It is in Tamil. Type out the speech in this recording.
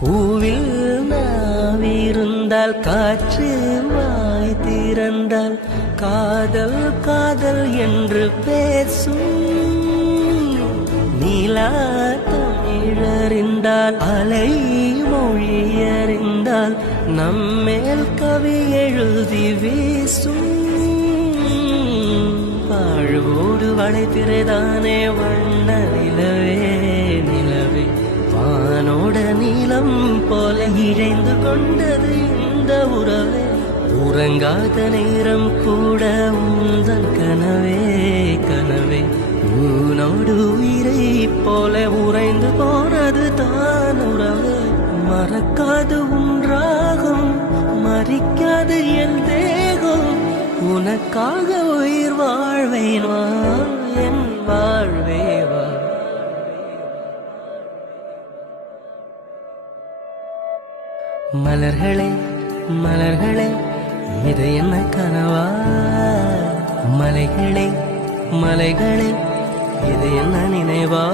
பூவில் நாவிருந்தால் காற்று வாய் திறந்தால் காதல் காதல் என்று பேசும். நீலா தமிழறிந்தால் அலை மொழியறிந்தால் நம்மேல் கவி எழுதி வீசும். வாழ்வோடு வளைத்திரைதானே வண்ண நிலவே நிலவே வானோட நீளம் போல இழைந்து கொண்டது இந்த உறவே. உறங்காத நேரம் கூட உந்தன் கனவே கனவே உனோடு உயிரை போல உறைந்து போனது தான் உறவே. மறக்காது உன்றாகும் மறிக்காது என் தேகம் உனக்காக உயிர் வாழ்வேன் வா என் வாழ்வே வா. மலர்களே மலர்களே இது என்ன கனவா? மலைகளே மலைகளே இது என்ன நினைவா?